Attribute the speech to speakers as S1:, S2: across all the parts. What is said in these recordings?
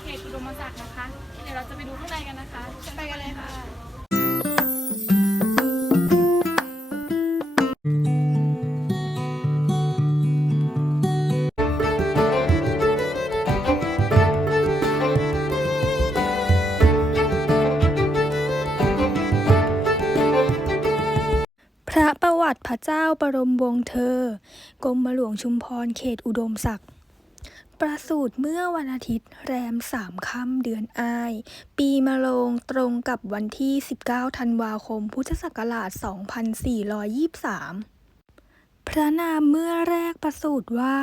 S1: เขตอุดมศักดิ์นะคะ เดี๋ยวเราจะไปดูข้างในกันนะคะ ไปกันเลยค่ะ
S2: พระประวัติพระเจ้าบรมวงศ์เธอ กรมหลวงชุมพรเขตอุดมศักดิ์ ประสูติเมื่อวันอาทิตย์แรมสามค่ำเดือนอ้าย ปีมะโรงตรงกับวันที่ 19 ธันวาคม พุทธศักราช 2423พระนามเมื่อแรกประสูติว่า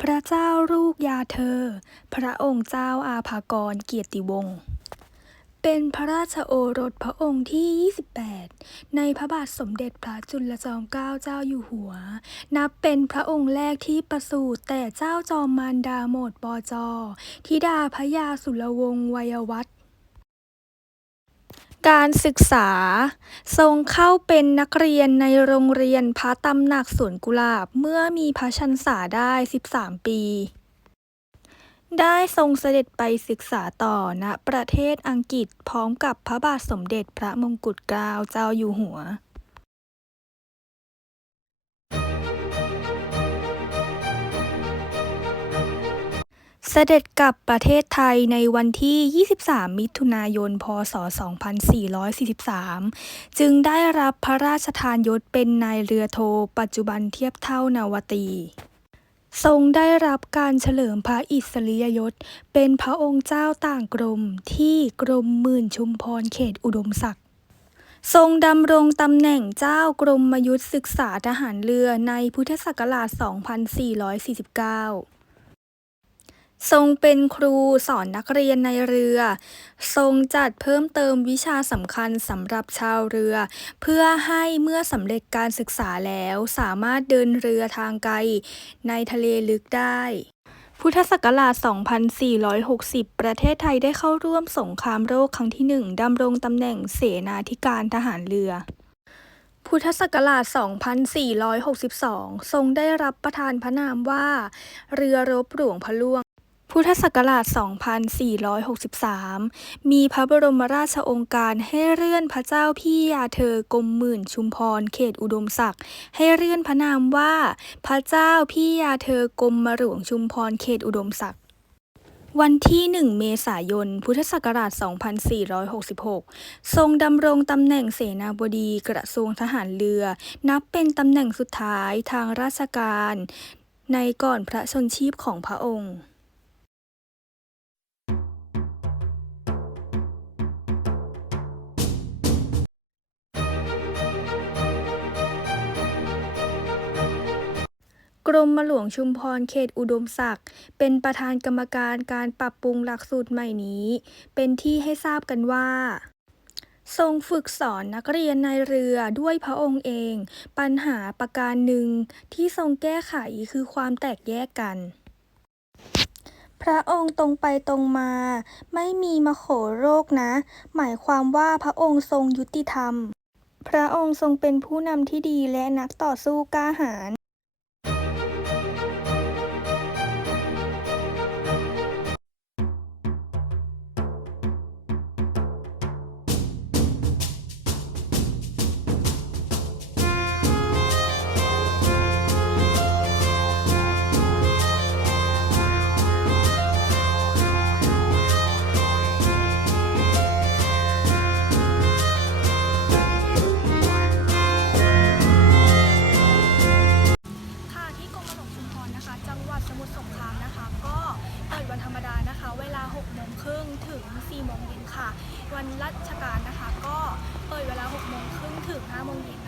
S2: พระเจ้าลูกยาเธอ พระองค์เจ้าอาภากรเกียรติวงศ์ เป็นพระราชโอรสพระองค์ที่ 28 ในพระบาทสมเด็จพระจุลจอมเกล้าเจ้าอยู่หัว นับเป็นพระองค์แรกที่ประสูติแต่เจ้าจอมมารดาโหมดปอจอธิดาพระยาสุรวงศ์วัยวัฒน์การศึกษา ทรงเข้าเป็นนักเรียนในโรงเรียนพระตำหนักสวนกุหลาบเมื่อมีพระชันษาได้ 13 ปี ได้ทรงเสด็จไปศึกษาต่อณประเทศอังกฤษพร้อมกับพระบาทสมเด็จพระมงกุฎเกล้าเจ้าอยู่หัวเสด็จกลับประเทศไทยในวันที่ 23 มิถุนายน พศ 2443 จึงได้รับพระราชทานยศเป็นนายเรือโท ปัจจุบันเทียบเท่านาวตี ทรงได้รับการเฉลิมพระอิสริยยศ เป็นพระองค์เจ้าต่างกรมที่กรมหมื่นชุมพรเขตอุดมศักดิ์ทรงดำรงตำแหน่งเจ้ากรมยุทธศึกษาทหารเรือในพุทธศักราช 2449 ทรงเป็นครูสอนนักเรียนในเรือ ทรงจัดเพิ่มเติมวิชาสำคัญสำหรับชาวเรือ เพื่อให้เมื่อสำเร็จการศึกษาแล้วสามารถเดินเรือทางไกล ในทะเลลึกได้ พุทธศักราช 2460 ประเทศไทยได้เข้าร่วมสงครามโลกครั้งที่หนึ่งดำรงตำแหน่งเสนาธิการทหารเรือพุทธศักราช 2462 ทรงได้รับประทานพระนามว่า เรือรบหลวงพระล่วง พุทธศักราช 2463 มีพระบรมราชองค์การให้เลื่อนพระเจ้าพี่ยาเธอกรมหมื่นชุมพรเขตอุดมศักดิ์ให้เลื่อนพระนามว่า พระเจ้าพี่ยาเธอกรมหลวงชุมพรเขตอุดมศักดิ์วันที่ 1 เมษายน พุทธศักราช 2466 ทรงดำรงตำแหน่งเสนาบดีกระทรวงทหารเรือ นับเป็นตำแหน่งสุดท้ายทางราชการ ในก่อนพระชนชีพของพระองค์ รมหลวงชุมพรเขตอุดมศักดิ์เป็นประธานกรรมการการปรับปรุงหลักสูตรใหม่นี้ เป็นที่ให้ทราบกันว่า ทรงฝึกสอนนักเรียนในเรือด้วยพระองค์เอง ปัญหาประการหนึ่งที่ทรงแก้ไขคือความแตกแยกกันพระองค์ตรงไปตรงมา ไม่มีมโหโรคนะ หมายความว่าพระองค์ทรงยุติธรรม พระองค์ทรงเป็นผู้นำที่ดีและนักต่อสู้กล้าหาญ ดสมุทรสงครามนะคะ ก็เปิดวันธรรมดานะคะ เวลา6โมงครึ่งถึง4โมงเย็นค่ะ วันราชการนะคะ ก็เปิดเวลา6โมงครึ่งถึง5โมงเย็น